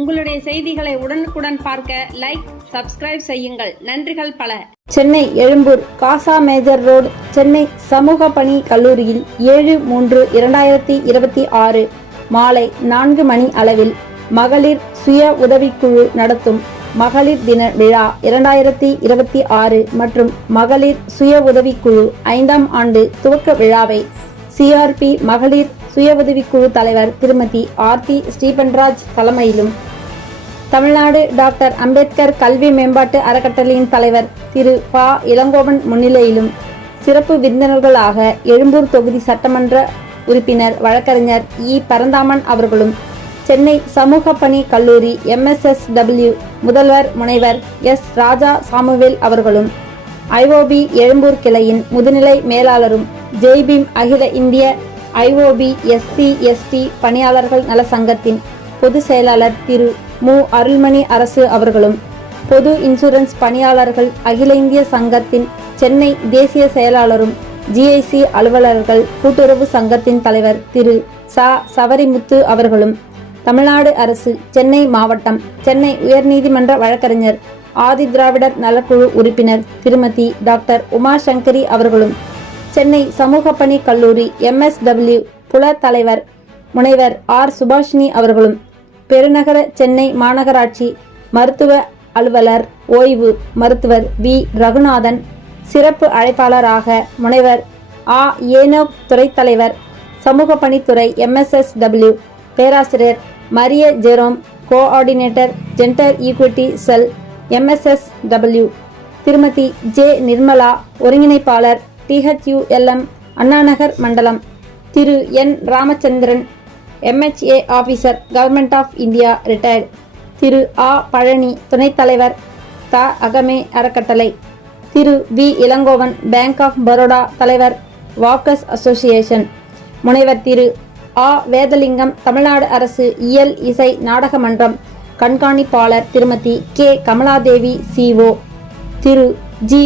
உங்களுடைய செய்திகளை உடனுக்குடன் பார்க்க லைக், சப்ஸ்கிரைப் செய்யுங்கள். நன்றிகள் பல. சென்னை எழும்பூர் காசா மேஜர் ரோடு சென்னை சமூக பணி கல்லூரியில் 7/3/2026 மாலை 4 மணி அளவில் மகளிர் சுய உதவிக்குழு நடத்தும் மகளிர் தின விழா 2026 மற்றும் மகளிர் சுய உதவிக்குழு 5ஆம் ஆண்டு துவக்க விழாவை சிஆர்பி மகளிர் சுய உதவிக்குழு தலைவர் திருமதி ஆர்த்தி ஸ்டீபன்ராஜ் தலைமையிலும் தமிழ்நாடு டாக்டர் அம்பேத்கர் கல்வி மேம்பாட்டு அறக்கட்டளையின் தலைவர் திரு ப. இளங்கோவன் முன்னிலையிலும் சிறப்பு விருந்தினர்களாக எழும்பூர் தொகுதி சட்டமன்ற உறுப்பினர் வழக்கறிஞர் இ. பரந்தாமன் அவர்களும், சென்னை சமூக பணி கல்லூரி MSSW முதல்வர் முனைவர் எஸ். ராஜா சாமுவேல் அவர்களும், IOB எழும்பூர் கிளையின் முதுநிலை மேலாளரும் ஜெய்பீம் அகில இந்திய IOB SC/ST பணியாளர்கள் நல சங்கத்தின் பொதுச் செயலாளர் திரு மு. அருள்மணி அரசு அவர்களும், பொது இன்சூரன்ஸ் பணியாளர்கள் அகில இந்திய சங்கத்தின் சென்னை தேசிய செயலாளரும் GIC அலுவலர்கள் கூட்டுறவு சங்கத்தின் தலைவர் திரு ச. சவரிமுத்து அவர்களும், தமிழ்நாடு அரசு சென்னை மாவட்டம் சென்னை உயர்நீதிமன்ற வழக்கறிஞர் ஆதி திராவிடர் நலக்குழு உறுப்பினர் திருமதி டாக்டர் உமாசங்கரி அவர்களும், சென்னை சமூக பணி கல்லூரி MSW புல தலைவர் முனைவர் ஆர். சுபாஷினி அவர்களும், பெருநகர சென்னை மாநகராட்சி மருத்துவ அலுவலர் ஓய்வு மருத்துவர் வி. ரகுநாதன், சிறப்பு அழைப்பாளராக முனைவர் ஆ. ஏனோக், துறைத் தலைவர் சமூக பணித்துறை MSSW பேராசிரியர் Maria Jerome, coordinator gender equity cell MSSW Thirumathi J. Nirmala, ஒருங்கிணைப்பாளர் THULM அண்ணாநகர் மண்டலம் Thiru N. Ramachandran, MHA officer government of India retired, Thiru ஆ. பழனி, துணைத் தலைவர் த. அகமே அறக்கட்டளை, Thiru V. Ilangovan, bank of Baroda தலைவர் வாக்கர்ஸ் அசோசியேஷன், முனைவர் திரு ஆ. வேதலிங்கம், தமிழ்நாடு அரசு இயல் இசை நாடக மன்றம் கண்காணிப்பாளர் திருமதி கே. கமலாதேவி CO, திரு ஜி.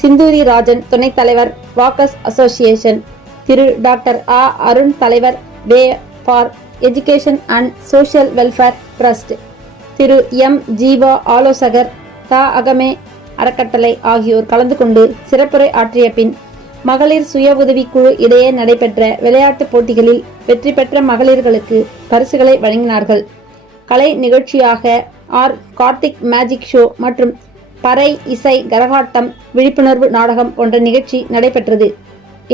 சிந்தூரி ராஜன், துணைத் தலைவர் வாக்கர்ஸ் அசோசியேஷன், திரு டாக்டர் ஆ. அருண், தலைவர் way for education and social welfare trust, Thiru M. Jeeva, ஆலோசகர் த. அகமே அறக்கட்டளை ஆகியோர் கலந்து கொண்டு சிறப்புரை ஆற்றிய பின் மகளிர் சுய உதவிக்குழு இடையே நடைபெற்ற விளையாட்டுப் போட்டிகளில் வெற்றி பெற்ற மகளிர்களுக்கு பரிசுகளை வழங்கினார்கள். கலை நிகழ்ச்சியாக ஆர். கார்த்திக் மேஜிக் ஷோ மற்றும் பறை இசை, கரகாட்டம், விழிப்புணர்வு நாடகம் போன்ற நிகழ்ச்சி நடைபெற்றது.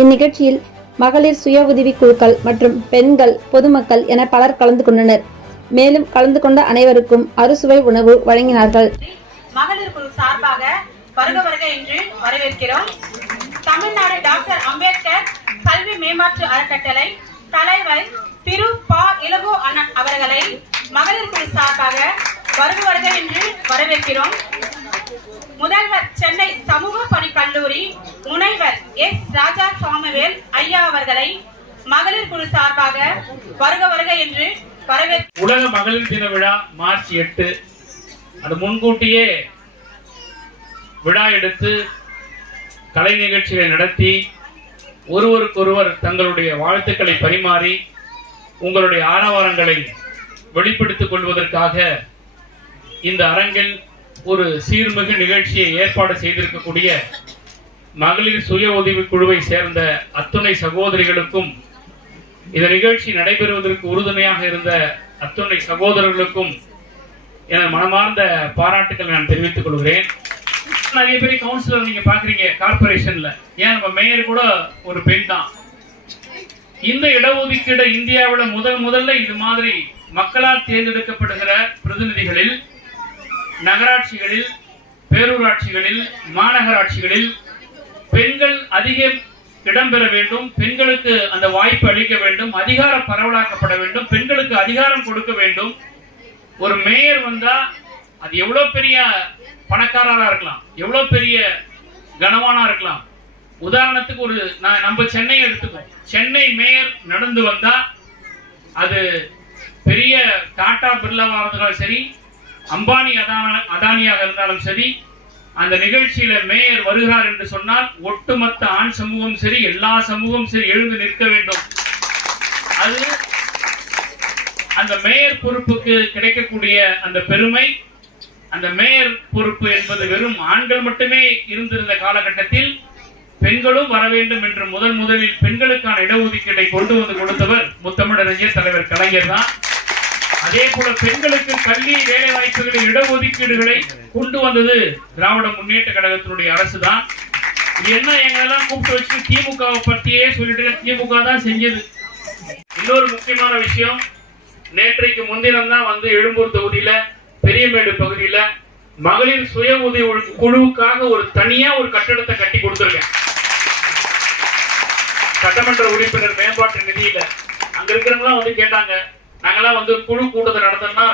இந்நிகழ்ச்சியில் மகளிர் சுய உதவி குழுக்கள் மற்றும் பெண்கள், பொதுமக்கள் என பலர் கலந்து கொண்டனர். மேலும் கலந்து கொண்ட அனைவருக்கும் அறுசுவை உணவு வழங்கினார்கள். மகளிர் குழு சார்பாக வருக வருக என்று வரவேற்கிறோம். தமிழ்நாடு டாக்டர் அம்பேத்கர் கல்வி மேம்பாட்டு அறக்கட்டளை தலைவர் திரு ப. இளங்கோ அண்ணன் அவர்களை மகளிர் குழு சார்பாக வருக வருக என்று வரவேற்கிறோம். முதல்வர் சென்னை சமூக பணி கல்லூரி முனைவர் எஸ். ராஜா சாமுவேல் ஐயா அவர்களை மகளிர் குழு சார்பாக வருக வருக என்று வரவேற்கிறோம். உலக மகளிர் தின விழா மார்ச் 8. அது முன்கூட்டியே விழா எடுத்து கலை நிகழ்ச்சிகளை நடத்தி ஒருவருக்கொருவர் தங்களுடைய வாழ்த்துக்களை பரிமாறி உங்களுடைய ஆரவாரங்களை வெளிப்படுத்திக் கொள்வதற்காக இந்த அரங்கில் ஒரு சீர்மிகு நிகழ்ச்சியை ஏற்பாடு செய்திருக்கக்கூடிய மகளிர் சுய உதவி குழுவை சேர்ந்த அத்துணை சகோதரிகளுக்கும், இந்த நிகழ்ச்சி நடைபெறுவதற்கு உறுதுணையாக இருந்த அத்துணை சகோதரர்களுக்கும் என மனமார்ந்த பாராட்டுக்களை நான் தெரிவித்துக் கொள்கிறேன். நிறைய பேர் கவுன்சிலர் நீங்க பாக்குறீங்க கார்பரேஷன்ல, ஏன் நம்ம மேயர் கூட ஒரு பெண் தான். இந்த இடஒதுக்கீடு இந்தியாவில் முதல்ல இது மாதிரி மக்களால் தேர்ந்தெடுக்கப்படுகிற பிரதிநிதிகளில் நகராட்சிகளில், பேரூராட்சிகளில், மாநகராட்சிகளில் பெண்கள் அதிகம் இடம்பெற வேண்டும், பெண்களுக்கு அந்த வாய்ப்பு அளிக்க வேண்டும், அதிகாரம் பரவலாக்கப்பட வேண்டும், பெண்களுக்கு அதிகாரம் கொடுக்க வேண்டும். ஒரு மேயர் வந்தா அது எவ்வளவு பெரிய பணக்காரரா இருக்கலாம், எவ்வளவு பெரிய கனவானா இருக்கலாம். உதாரணத்துக்கு நம்ம சென்னை எடுத்துக்கோம். சென்னை மேயர் நடந்து வந்தா அது பெரிய டாடா பிர்லாவா இருந்தாலும் சரி, அம்பானி அதானியாக இருந்தாலும் சரி, அந்த நிகழ்ச்சியில மேயர் வருகிறார் என்று சொன்னால் ஒட்டுமொத்த ஆண் சமூகம் சரி, எல்லா சமூகம் சரி எழுந்து நிற்க வேண்டும். அந்த மேயர் பொறுப்புக்கு கிடைக்கக்கூடிய அந்த பெருமை, அந்த மேயர் பொறுப்பு என்பது வெறும் ஆண்கள் மட்டுமே இருந்திருந்த காலகட்டத்தில் பெண்களும் வர வேண்டும் என்று முதலில் பெண்களுக்கான இடஒதுக்கீட்டை கொண்டு வந்து கொடுத்தவர் முத்தமிழறிஞர் தலைவர் கலைஞர் தான். அதே போல பெண்களுக்கு கல்வி வேலை வாய்ப்புகளில் இடஒதுக்கீடுகளை கொண்டு வந்தது திராவிட முன்னேற்ற கழகத்தினுடைய அரசு தான். இது என்ன எங்களெல்லாம் கூப்பிட்டு வச்சு திமுகவை பற்றியே சொல்லிட்டு திமுக தான் செஞ்சது. இன்னொரு முக்கியமான விஷயம், நேற்றைக்கு முன்தினம் தான் வந்து எழும்பூர் தொகுதியில பெரியமேடு பகுதியில மகளிர் சுய உதவி குழுவுக்காக ஒரு தனியா ஒரு கட்டடத்தை கட்டி கொடுத்திருக்கேன். சட்டமன்ற உறுப்பினர் மேம்பாட்டு நிதியில அங்க இருக்கிறவங்க வந்து கேட்டாங்க, நாங்கெல்லாம் வந்து குழு கூட்டத்தை நடத்தோம்னா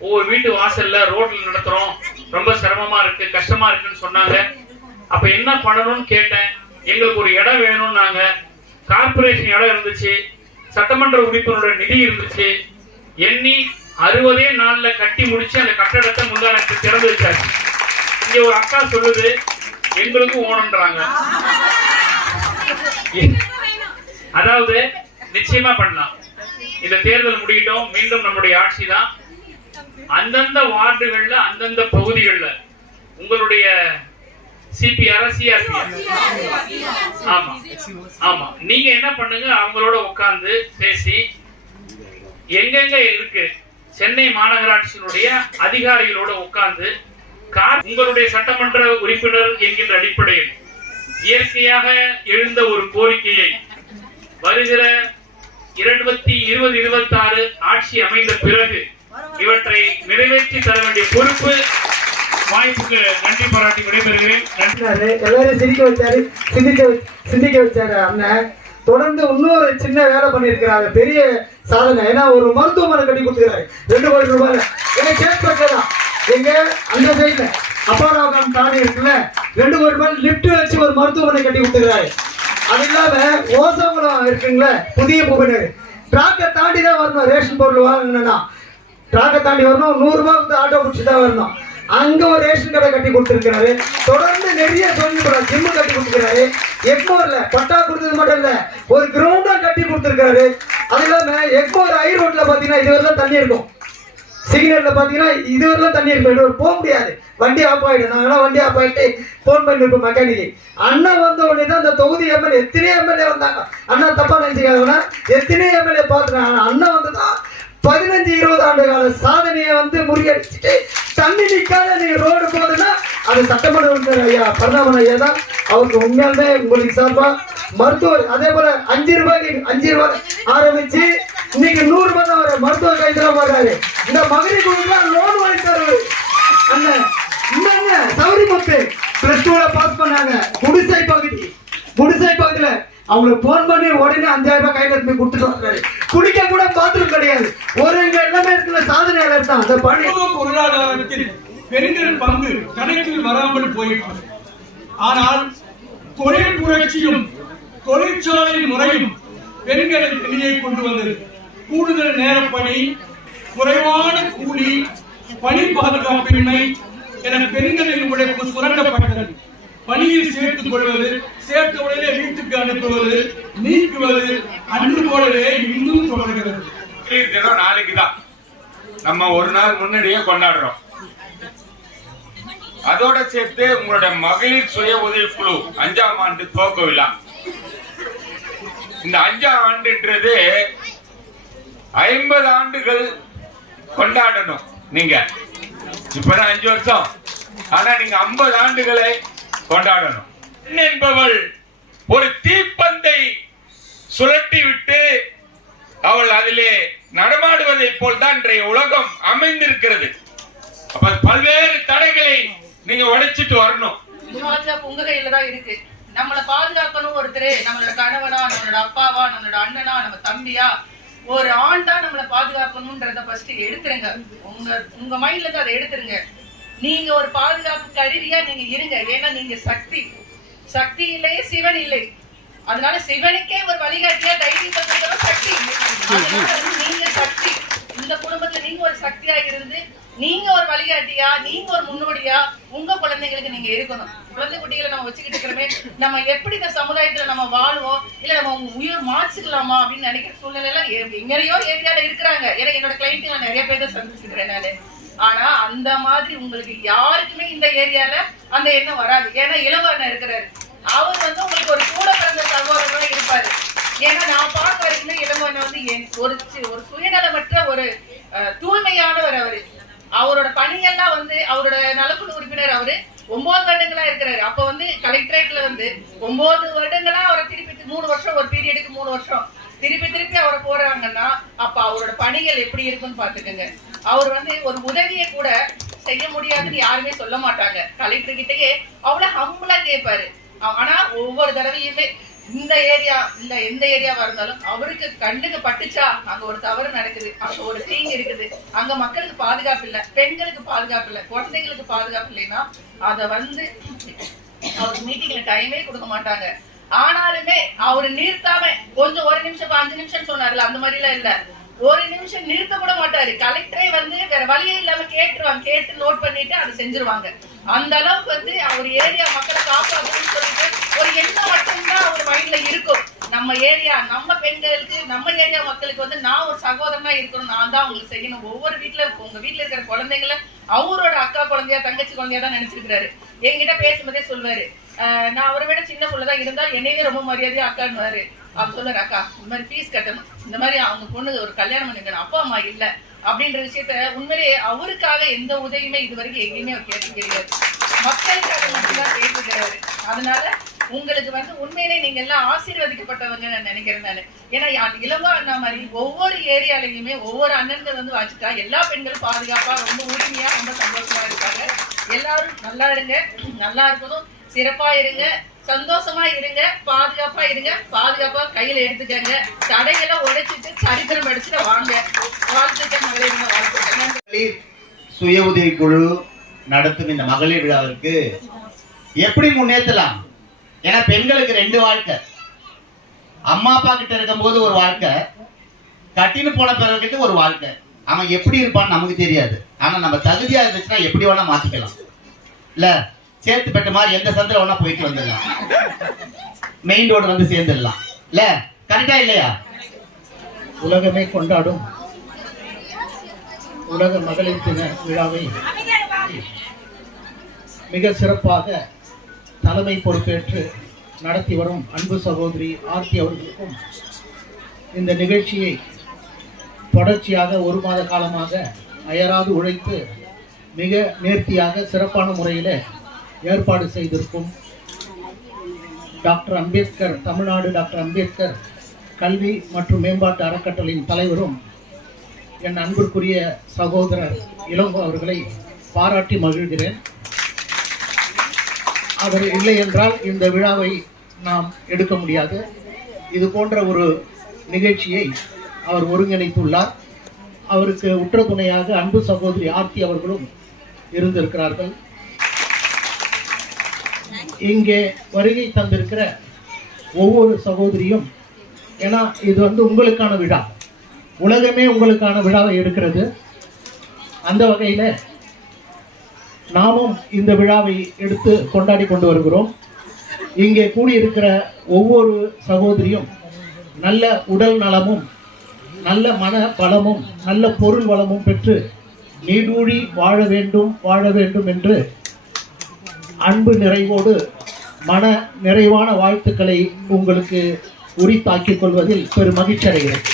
ஒவ்வொரு வீட்டு வாசல்ல ரோட்ல நடத்துறோம், ரொம்ப சிரமமா இருக்கு, கஷ்டமா இருக்குன்னு சொன்னாங்க. அப்ப என்ன பண்ணணும்னு கேட்டேன். எங்களுக்கு ஒரு இடம் வேணும், நாங்க கார்பரேஷன் இடம் இருந்துச்சு, சட்டமன்ற உறுப்பினரோட நிதி இருந்துச்சு, எண்ணி 60 நாள்ல கட்டி முடிச்சு அந்த கட்டடத்தை முந்தானத்தை திறந்து வச்சாச்சு. இங்க ஒரு அக்கா சொல்லுது எங்களுக்கும் ஓணுன்றாங்க. அதாவது நிச்சயமா பண்ணலாம். இந்த தேர்தல் முடியட்டும், மீண்டும் நம்முடைய ஆட்சி தான். அந்தந்த வார்டுகள்ல அந்தந்த பகுதிகள்ல உங்களுடைய சிபிஆர் ஆமா ஆமா நீங்க என்ன பண்ணுங்க, அவங்களோட உட்கார்ந்து பேசி எங்கெங்க இருக்கு சென்னை மாநகராட்சியினுடைய அதிகாரிகளோட உட்கார்ந்து உங்களுடைய சட்டமன்ற உறுப்பினர் என்கின்ற அடிப்படையில் இயற்கையாக எழுந்த ஒரு கோரிக்கையை வருகிற 2020-26 ஆட்சி அமைந்த பிறகு இவற்றை நிறைவேற்றி தர வேண்டிய பொறுப்பு. வாய்ப்புக்கு நன்றி பாராட்டி விடைபெறுகிறேன். எல்லாரும் சிரிக்க வச்சாரு, சிந்திக்க வச்சாரு அண்ணன். தொடர்ந்து இன்னொரு சின்ன வேலை பண்ணிருக்கிறாங்க, பெரிய சாதனை. ஏன்னா ஒரு மருத்துவமனை கட்டி கொடுத்துக்கிறாரு 2 கோடி ரூபாய். எங்க கேட்பதான் எங்க அந்த சைட்ல அப்பாராவகம் தாண்டி இருக்குல்ல, 2 கோடி ரூபாய் லிப்ட் வச்சு ஒரு மருத்துவமனை கட்டி கொடுத்துக்கிறாரு. அது இல்லாம ஓசங்குளம் இருக்குங்களே புதிய புகழ், டிராக்கை தாண்டி தான் வரணும். ரேஷன் பொருள் வாங்கணும்னா டிராக்கை தாண்டி வரணும், 100 ரூபாய் வந்து ஆட்டோ பிடிச்சி தான் வரணும். அங்க ஒரு ரேஷன் கடை கட்டி கொடுத்துருக்கிறாரு. தொடர்ந்து நிறைய சொல்லி ஜிம்மு கட்டி கொடுத்துருக்காரு. எக்மோர்ல பட்டா கொடுத்தது மட்டும் இல்ல, ஒரு கிரவுண்டா கட்டி கொடுத்துருக்காரு. அது இல்லாம எக்மோர் ஹை ரோட்ல பாத்தீங்கன்னா இதுவரைலாம் தண்ணி இருக்கும், சிக்னல்ல பாத்தீங்கன்னா இதுவரைலாம் தண்ணி இருக்கும், போக முடியாது, வண்டி ஆஃப் ஆயிடும். நாங்களாம் வண்டி ஆஃப் ஆயிட்டு போன் பண்ணிருப்போம் மெக்கானிக்கு. அண்ணா வந்த உடனே தான் அந்த தொகுதி எம்எல்ஏ எத்தனையோ எம்எல்ஏ வந்தாங்க. அண்ணா தப்பா நினைச்சுக்காங்கன்னா எத்தனையோ எம்எல்ஏ பார்த்துருக்காங்க. அண்ணா வந்துதான் 15-20 ஆண்டு கால சாதனையை வந்து முறியடிச்சுட்டு தண்ணி நிற்காத நீங்க ரோடு போகுதுன்னா அது சட்டமன்ற உறுப்பினர் ஐயா பரந்தாமன் ஐயா தான். அவருக்கு உண்மையாலுமே உங்களுக்கு சார்பா மருத்துவர். அதே போல 5 ரூபாய் ஆரம்பிச்சு இன்னைக்கு 100 ரூபாய் தான் வர மருத்துவர் கைதுல மாறாரு. இந்த மகளிர் குழுக்கெல்லாம் லோன் வாங்கி தருவாரு அண்ணன். இன்னங்க சௌரிமுத்து +2ல பாஸ் பண்ணாங்க. குடிசை பகுதியில அவங்களுக்கு போன் பண்ணி உடனே 5000 ரூபாய் கையில போய் கொடுத்துட்டு வர்றாரு. குடிக்க கூட பாத்ரூம் கிடையாது. ஒரு இங்க எல்லாமே இருக்கிற சாதனையாளர் தான். அந்த பணி பொருளாதாரத்தில் பெண்கள் பங்கு கணக்கில் வராமல் போயிற்று. ஆனால் தொழில் புரட்சியும் தொழிற்சாலை முறையும் பெண்களின் வெளியே கொண்டு வந்தது. கூடுதல் நேரப்பணி, குறைவான கூலி, பணி பாதுகாப்பின்மை என பெண்களின் உழைப்பு சுரண்டப்பட்டது. பணியில் சேர்த்துக் கொள்வது, சேர்த்த உடனே வீட்டுக்கு அனுப்புவது, நீக்குவது அன்று போலவே இன்னும் தொடர்கிறது. நாளைக்கு தான் நம்ம ஒரு நாள் முன்னாடியே கொண்டாடுறோம். அதோட சேர்த்து உங்களோட மகளிர் சுய உதவி குழு 5ஆம் ஆண்டு துவக்க விழா. இந்த 5ஆம் ஆண்டுன்றது 50 ஆண்டுகள் கொண்டாடணும். நீங்க இப்பதான் 5 வருஷம், ஆனா நீங்க 50 ஆண்டுகளை கொண்டாடணும். என்பவள் ஒரு தீப்பந்தை சுழட்டி விட்டு அவள் அதிலே நடமாடுவதை போல் தான் இன்றைய உலகம் அமைந்திருக்கிறது. அப்ப பல்வேறு தடைகளை நீங்க உடைச்சிட்டு வரணும். உங்க கையில தான் இருக்கு. நம்மளை பாதுகாக்கணும் ஒருத்தர், நம்மளோட கணவனா, நம்மளோட அப்பாவா, நம்மளோட அண்ணனா, நம்ம தம்பியா, ஒரு ஆண் தான் நம்மளை பாதுகாக்கணும்ன்றத ஃபர்ஸ்ட் எடுத்துருங்க. உங்க மைண்ட்ல இருந்து அதை எடுத்துருங்க. நீங்க ஒரு பாதுகாப்பு கருவியா நீங்க இருங்க. ஏன்னா நீங்க சக்தி இல்லையே சிவன் இல்லை. அதனால சிவனுக்கே ஒரு வழிகாட்டியா தைரியம் சக்தி. அதனால நீங்க சக்தி. இந்த குடும்பத்துல நீங்க ஒரு சக்தியா இருந்து நீங்க ஒரு வழிகாட்டியா, நீங்க ஒரு முன்னோடியா உங்க குழந்தைங்களுக்கு நீங்க இருக்கணும். குழந்தை குட்டிகளை நம்ம வச்சுக்கிட்டு இருக்கிறோமே, நம்ம எப்படி இந்த சமுதாயத்துல நம்ம வாழ்வோம், இல்ல நம்ம உயிர் மாற்றிக்கலாமா அப்படின்னு நினைக்கிற சூழ்நிலை எங்கேயோ ஏரியால இருக்கிறாங்க. ஏன்னா என்னோட கிளைண்ட் நான் நிறைய பேரை சந்திச்சுக்கிறேன் நானு. ஆனா அந்த மாதிரி உங்களுக்கு யாருக்குமே இந்த ஏரியால அந்த எண்ணம் வராது. ஏன்னா இளவரன் இருக்கிறாரு, அவர் வந்து உங்களுக்கு ஒரு கூட பிறந்த சகோதரர்களா இருப்பாரு. ஏன்னா நான் பார்க்க வரைக்குமே இளவரன் வந்து ஒரு சுயநலமற்ற ஒரு தூய்மையானவர். அவரோட பணியெல்லாம் வந்து அவரோட நலக்குழு உறுப்பினர் அவரு 9 வருடங்களா இருக்கிறாரு. அப்ப வந்து கலெக்டரேட்ல வந்து 9 வருடங்களா அவரை திருப்பி 3 வருஷம், ஒரு பீரியடுக்கு 3 வருஷம் திருப்பி அவரை போறாங்கன்னா அப்ப அவரோட பணிகள் எப்படி இருக்குன்னு பாத்துக்கோங்க. அவர் வந்து ஒரு உதவியை கூட செய்ய முடியாதுன்னு யாருமே சொல்ல மாட்டாங்க. கலெக்டர் கிட்டயே அவ்வளவு ஹம்பிளா கேட்பாரு. ஆனா ஒவ்வொரு தடவையுமே இந்த ஏரியா இல்ல எந்த ஏரியாவா இருந்தாலும் அவருக்கு கண்ணுக்கு பட்டுச்சா அங்க ஒரு தவறு நடக்குது, அங்க ஒரு தீங்கு இருக்குது, அங்க மக்களுக்கு பாதுகாப்பு இல்ல, பெண்களுக்கு பாதுகாப்பு இல்ல, குழந்தைங்களுக்கு பாதுகாப்பு இல்லைன்னா அத வந்து அவருக்கு மீட்டிங்ல டைமே கொடுக்க மாட்டாங்க. ஆனாலுமே அவரு நிறுத்தாம கொஞ்சம் 1 நிமிஷம் 5 நிமிஷம் சொன்னார்ல, அந்த மாதிரி எல்லாம் இல்ல, 1 நிமிஷம் நிறுத்த கூட மாட்டாரு. கலெக்டரே வந்து வேற வழியே இல்லாம கேட்டுருவாங்க, கேட்டு நோட் பண்ணிட்டு அதை செஞ்சிருவாங்க. அந்த அளவுக்கு வந்து அவர் ஏரியா மக்களை காப்பாற்றணும்னு சொல்லிட்டு ஒரு எண்ணம் மட்டும்தான் அவர் மைண்ட்ல இருக்கும். நம்ம ஏரியா, நம்ம பெண்களுக்கு, நம்ம ஏரியா மக்களுக்கு வந்து நான் ஒரு சகோதரனா இருக்கணும், நான் தான் உங்களுக்கு செய்யணும். ஒவ்வொரு வீட்டுல உங்க வீட்டுல இருக்கிற குழந்தைங்களை அவரோட அக்கா குழந்தையா தங்கச்சி குழந்தையா தான் நினைச்சிருக்கிறாரு. என்கிட்ட பேசும்போதே சொல்வாரு, நான் அவரை விட சின்ன பிள்ளைதான் இருந்தா என்னையே ரொம்ப மரியாதையா அக்கான்னுவாரு. அவர் சொல்றாரு, அக்கா இந்த மாதிரி ஃபீஸ் கட்டணும், இந்த மாதிரி அவங்க பொண்ணு ஒரு கல்யாணம் பண்ணிக்கணும், அப்பா அம்மா இல்ல அப்படின்ற விஷயத்த உண்மையிலேயே அவருக்காக எந்த உதவியுமே இது வரைக்கும் எங்கேயுமே அவர் கேட்டு கிடையாது. மக்களுக்காக மட்டும்தான் கேட்டுக்கிறாரு. அதனால உங்களுக்கு வந்து உண்மையிலே நீங்க எல்லாம் ஆசீர்வதிக்கப்பட்டவங்க நான் நினைக்கிறேன் நானு. ஏன்னா இளவா அண்ணா மாதிரி ஒவ்வொரு ஏரியாலையுமே ஒவ்வொரு அண்ணன்கள் வந்து வச்சுட்டா எல்லா பெண்களும் பாதுகாப்பா ரொம்ப உரிமையா ரொம்ப சந்தோஷமா இருக்காங்க. எல்லாரும் நல்லா இருங்க, நல்லா இருக்கணும், சிறப்பா இருங்க, சந்தோஷமா இருங்க, பாதுகாப்பா இருங்க, பாதுகாப்பா கையில எடுத்துக்கங்க, தடையெல்லாம் உடைச்சிட்டு சரித்திரம் அடிச்சுட்டு வாங்க. வாழ்த்துக்கள் மகளிர் தின வாழ்த்துக்கள். சுய உதவி குழு நடத்தும் இந்த மகளிர் விழாவிற்கு எப்படி முன்னேற்றலாம்? ஏன்னா பெண்களுக்கு 2 வாழ்க்கை. அம்மா அப்பா கிட்ட இருக்கும் போது ஒரு வாழ்க்கை, கட்டின்னு போன பிறகுகிட்ட ஒரு வாழ்க்கை. அவன் எப்படி இருப்பான்னு நமக்கு தெரியாது. ஆனா நம்ம தகுதியா இருந்துச்சுன்னா எப்படி வேணா மாத்திக்கலாம். இல்ல சேர்த்து பெட்ட மாதிரி எந்த சந்தில வேணா போயிட்டு வந்துடலாம், மெயின் ரோடு வந்து சேர்ந்துடலாம். இல்ல கரெக்டா இல்லையா? உலகமே கொண்டாடும் உலக மகளிர் தின விழாவை மிக சிறப்பாக தலைமை பொறுப்பேற்று நடத்தி வரும் அன்பு சகோதரி ஆர்த்தி அவர்களுக்கும் இந்த நிகழ்ச்சியை தொடர்ச்சியாக 1 மாத காலமாக அயராது உழைத்து மிக நேர்த்தியாக சிறப்பான முறையில் ஏற்பாடு செய்திருக்கும் டாக்டர் அம்பேத்கர், தமிழ்நாடு டாக்டர் அம்பேத்கர் கல்வி மற்றும் மேம்பாட்டு அறக்கட்டளையின் தலைவரும் என் அன்பிற்குரிய சகோதரர் இளங்கோ அவர்களை பாராட்டி மகிழ்கிறேன். அவர் இல்லை என்றால் இந்த விழாவை நாம் எடுக்க முடியாது. இது போன்ற ஒரு நிகழ்ச்சியை அவர் ஒருங்கிணைத்துள்ளார். அவருக்கு உற்ற துணையாக அன்பு சகோதரி ஆர்த்தி அவர்களும் இருந்திருக்கிறார்கள். இங்கே வருகை தந்திருக்கிற ஒவ்வொரு சகோதரியும், ஏன்னா இது வந்து உங்களுக்கான விழா, உலகமே உங்களுக்கான விழாவை எடுக்கிறது. அந்த வகையில் நாமும் இந்த விழாவை எடுத்து கொண்டாடி கொண்டு வருகிறோம். இங்கே கூடியிருக்கிற ஒவ்வொரு சகோதரியும் நல்ல உடல் நலமும் நல்ல மன பலமும் நல்ல பொருள் வளமும் பெற்று நீடூழி வாழ வேண்டும் என்று அன்பு நிறைவோடு மன நிறைவான வாழ்த்துக்களை உங்களுக்கு உரித்தாக்கிக் கொள்வதில் பெரும் மகிழ்ச்சி அடைகிறேன்.